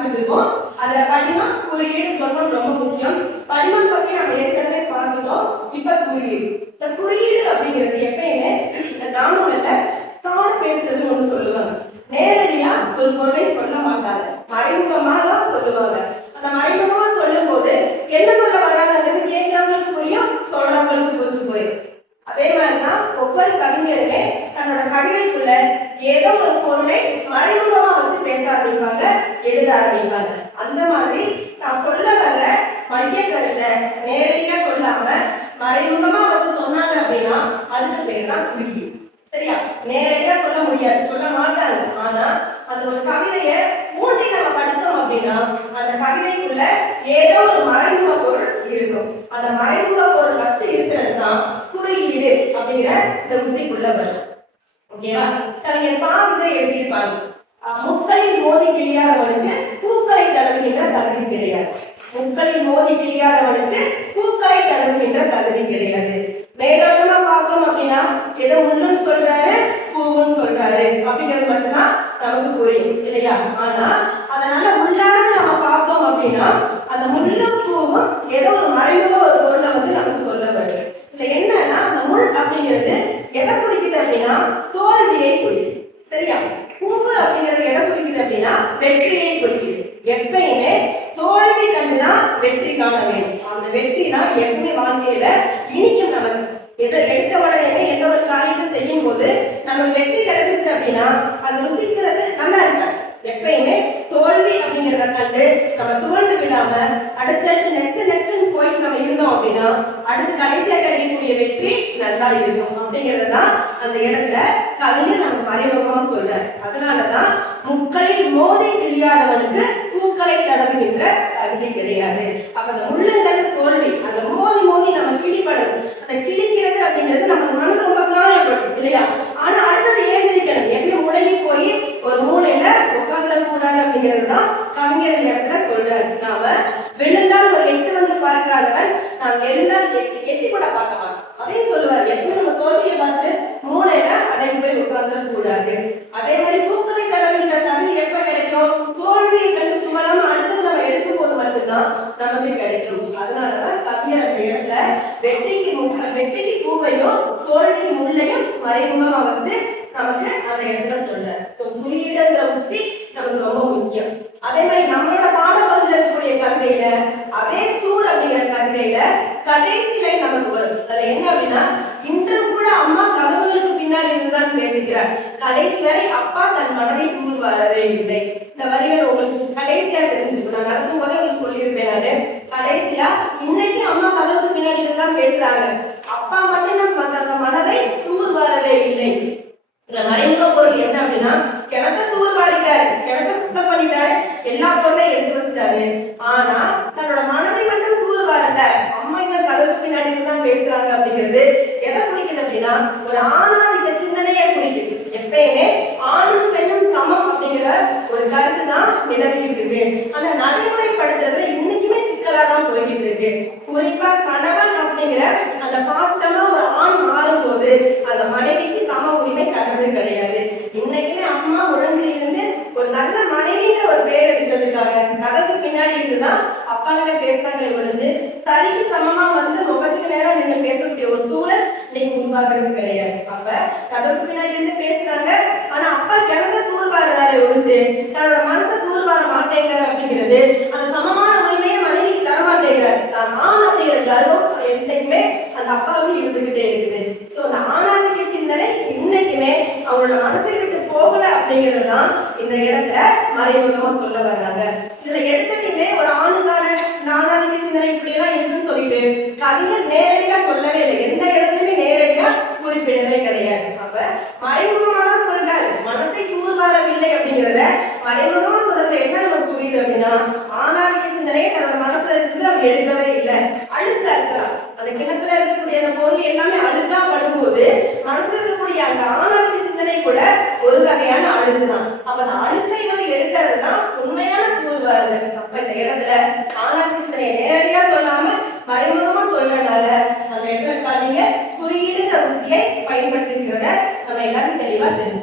பார்த்துட்டு இருக்கோம். அதுல படிமம் குறியீடு சொல்றது ரொம்ப முக்கியம். படிமம் பத்தி நம்ம ஏற்கனவே பார்த்துட்டோம். இப்ப குறியீடு. இந்த குறியீடு அப்படிங்கிறது எப்பயுமே இந்த நாமங்கள்ல ஸ்தான பேசுறதுன்னு ஒண்ணு சொல்லுவாங்க. நேரடியா ஒரு பொருளை சொல்ல மாட்டாங்க, மறைமுகமா தான் சொல்லுவாங்க. அந்த மறைமுகமா சொல்லும் போது என்ன சொல்ல வராங்கிறது கேட்கிறவங்களுக்கு புரியும், சொல்றவங்களுக்கு புரிஞ்சு போயிடும். அதே மாதிரிதான் ஒவ்வொரு கவிஞருமே தன்னோட கவிதைக்குள்ள ஏதோ ஒரு பொருளை மறைமுகமா வச்சு பேச ஆரம்பிப்பாங்க, எழுத ஆரம்பிப்பாங்க. அந்த மாதிரி நான் சொல்ல வர்ற மைய கருத்தை நேரடியா சொல்லாம மறைமுகமா வச்சு சொன்னாங்க அப்படின்னா அதுக்கு பேர் தான் குறியீடு. சரியா? நேரடியா சொல்ல முடியாது, சொல்ல மாட்டாங்க. ஆனா அந்த ஒரு கவிதையை ஊட்டி நம்ம படிச்சோம் அப்படின்னா அந்த கவிதைக்குள்ள ஏதோ ஒரு மறைமுக பொருள் இருக்கும். அந்த மறைமுக பொருள் வச்சு இருக்கிறது தான் குறியீடு அப்படிங்கிற இந்த புத்திக்குள்ள வரும். ஓகேவா? கவிஞர் பா. விஜய் எழுதியிருப்பாங்க, முட்களில் மோதி கிளியாதவனுக்கு பூக்களை தடவுகின்ற தகுதி கிடையாது. முட்களில் மோதி கிளியாதவனுக்கு பூக்களை தடவுகின்ற தகுதி கிடையாது. மேலோட்டமா பார்த்தோம் அப்படின்னா ஏதோ முள்ளுன்னு சொல்றாரு, பூவுன்னு சொல்றாரு அப்படிங்கிறது மட்டும்தான் நமக்கு புரியும் இல்லையா? ஆனா அதனால உள்ளார்ந்து நம்ம பார்த்தோம் அப்படின்னா அந்த முள்ளும் பூவும் ஏதோ ஒரு மறைமுக ஒரு பொருளை வந்து நமக்கு சொல்ல வருது. இல்ல என்னன்னா அந்த முள் அப்படிங்கிறது எதை குறிக்குது அப்படின்னா தோல்வியை குறிக்குது. சரியா? பூவு அப்படிங்கிறது எதை குறிக்குது அப்படின்னா வெற்றியை குறிக்குது. எப்பயுமே தோல்வி கண்டுதான் வெற்றி காண வேண்டும். அந்த வெற்றி தான் எப்பவுமே வாழ்க்கையில இனிக்கும். நமக்கு எதை எடுத்த உடனே எந்த ஒரு காரியத்தை செய்யும் போது நமக்கு வெற்றி கிடைச்சிச்சு அப்படின்னா அது ருசிக்கிறது நல்லா இருக்காது. எப்பயுமே தோல்வி அப்படிங்கிறத கண்டு நம்ம துவண்டு விடாம அடுத்தடுத்து நெக்ஸ்ட் போயிட்டு நம்ம இருந்தோம் அப்படின்னா அடுத்து கடைசியா கிடைக்கக்கூடிய வெற்றி நல்லா இருக்கும். அப்படிங்கறதுதான் அந்த இடத்துல கவிஞர் நம்ம மறைமுகமா சொல்றாரு. அதனாலதான் முட்களில் மோதி கிளியாதவனுக்கு பூக்களை தடவுகின்ற தகுதி கிடையாது. அப்ப அந்த முள்ளுங்கிறது தோல்வி, அந்த மோதி மோதி நம்ம கிளிப்படணும். அந்த கிளிக்கிறது அப்படிங்கிறது நம்ம மனது ரொம்ப காயப்படும் இல்லையா? ஆனா அடுத்தது ஏந்திரிக்கணும். எப்பயும் முடங்கி போய் ஒரு மூலையில உட்காந்துடக்கூடாது அப்படிங்கிறது தான் கவிஞர் இடத்துல சொல்றாரு. நாம விழுந்தால் ஒரு எட்டு வந்து பார்க்காதவன் நாம் எழுந்தால் எட்டி கூட பார்க்க மாட்டோம். அதையும் சொல்லுவார். எப்பயும் நம்ம தோல்வியை பார்த்து மூளையில அடங்கி போய் உட்காந்துடக்கூடாது. அதே மாதிரி பூக்களை தடவுகின்ற தகுதி எப்ப கிடைக்கும்? தோல்வியை கண்டு துவளாம அடுத்தது நம்ம எடுக்கும் போது மட்டும்தான் நமக்கு கிடைக்கும். அதனாலதான் கவிஞர் அந்த இடத்துல வெற்றிக்கு பூவையும் தோல்விக்கு முள்ளையும் மறைமுகமா வச்சு நமக்கு அந்த இடத்துல சொல்றாரு. குறியீடுங்கிற உத்தி நமக்கு ரொம்ப முக்கியம். அதே மாதிரி நம்மளோட பாடப்பகுதியில் இருக்கக்கூடிய கவிதையில அதே தூர் அப்படிங்கிற கவிதையில கடைசியில நமக்கு வரும். அதுல என்ன அப்படின்னா இன்றும் கூட அம்மா கதவுகளுக்கு பின்னால் இருந்துதான் பேசுகிறார். கடைசி வரை அப்பா தன் மனதை தூர் வரவே இல்லை. இந்த வரிகள் உங்களுக்கு கடைசியா தெரிஞ்சிருக்கும். நான் நடக்கும் போதே உங்களுக்கு சொல்லியிருப்பேன். நானு கடைசியா இன்னைக்கு அம்மா கதவுக்கு பின்னாடி இருந்துதான் பேசுறாங்க, அப்பா மட்டும் தன் மனதை தூர் வரவே இல்லை. இதுல மறைமுக பொருள் என்ன அப்படின்னா கிணத்த தூர் வாரிட்டாரு, கிணத்த சுத்தம் பண்ணிட்டாரு, எல்லா பொருளையும் எடுத்து வச்சிட்டாரு. ஆனா தன்னோட மனதை மட்டும் தூர் வரல. அம்மா இங்க கதவுக்கு பின்னாடி தான் பேசுறாங்க அப்படிங்கிறது எதை குறிக்குது அப்படின்னா ஒரு ஆணாதிக்க சிந்தனையை குறிக்குது. எப்பயுமே ஆணும் பெண்ணும் சமம் அப்படிங்கிற ஒரு கருத்து தான் நிலவிக்கிட்டு இருக்கு. ஆனா நடைமுறைப்படுத்துறது இன்னைக்குமே சிக்கலா தான் போய்கிட்டு இருக்கு. குறிப்பா கணவன் அப்படிங்கிற அந்த பாத்திரமா ஒரு ஆண் மாறும் போது அந்த மனைவிக்கு சம உரிமை தரது கிடையாது. இன்னைக்குமே அம்மா ஒழுங்கு இருந்து ஒரு நல்ல மனைவிங்கிற ஒரு பேர் எடுக்கிறதுக்காக கதவுக்கு பின்னாடி இருந்துதான் அப்பா கிட்ட பேசினாங்களே ஒழுங்கு சரிக்கு சமமா வந்து முகத்துக்கு நேரம் நீங்க பேசக்கூடிய ஒரு சூழல் இன்னைக்கு உருவாக்குறது கிடையாது. அப்ப கதவுக்கு பின்னாடி இருந்து பேசுறாங்க, ஆனா அப்பா கிணத்த தூர்வாருறாரு ஒழிச்சு தன்னோட மனசை தூர்வார மாட்டேங்கிறார். அப்படிங்கிறது அந்த சமமான உரிமையை மனைவிக்கு தர மாட்டேங்கிறார். ஆண் அப்படிங்கிற கர்வம் என்னைக்குமே அந்த அப்பாவுக்கு இருந்துகிட்டே இருக்குது. சோ அந்த ஆணாதிக்க சிந்தனை இன்னைக்குமே அவங்களோட மனசை விட்டு போகல அப்படிங்கிறதுதான் இந்த இடத்துல மறைமுகமா சொல்ல வர்றாங்க. இதுல எடுத்ததையுமே ஒரு ஆணுக்கான ஆணாதிக்க சிந்தனை இப்படி எல்லாம் இருக்குன்னு சொல்லிட்டு கவிஞர் நேரடியா சொல்லவே இல்லை. எந்த இடத்துலயுமே நேரடியா குறிப்பிடவே கிடையாது. அப்ப மறைமுகமா தான் சொல்றாரு, மனசை தூர்வாரவில்லை அப்படிங்கிறத மறைமுகமா சொல்றது என்ன நமக்கு புரியுது அப்படின்னா ஆணாதிக்க சிந்தனையை தன்னோட மனசுல இருந்து அவர் எடுக்கவே இல்லை. அழுக்கு அச்சலாம் அந்த கிணத்துல இருக்கக்கூடிய அந்த பொருள் எல்லாமே அழுக்கா படும்போது மனசுல இருக்கக்கூடிய அந்த ஆணாதிக்க சிந்தனை கூட ஒரு வகையான அழுக்குதான். அப்ப அந்த அழுக்கை வந்து எடுக்கிறது தான் உண்மையான தூர்வாரு. அப்ப இந்த இடத்துல ஆணாதிக்க சிந்தனையை நேரடியா சொல்லாம மறைமுகமா சொல்றதுனால அந்த இடத்துல குறியீடுங்கிற புத்தியை பயன்படுத்திக்கிறத நம்ம எல்லாரும் தெளிவா தெரிஞ்சு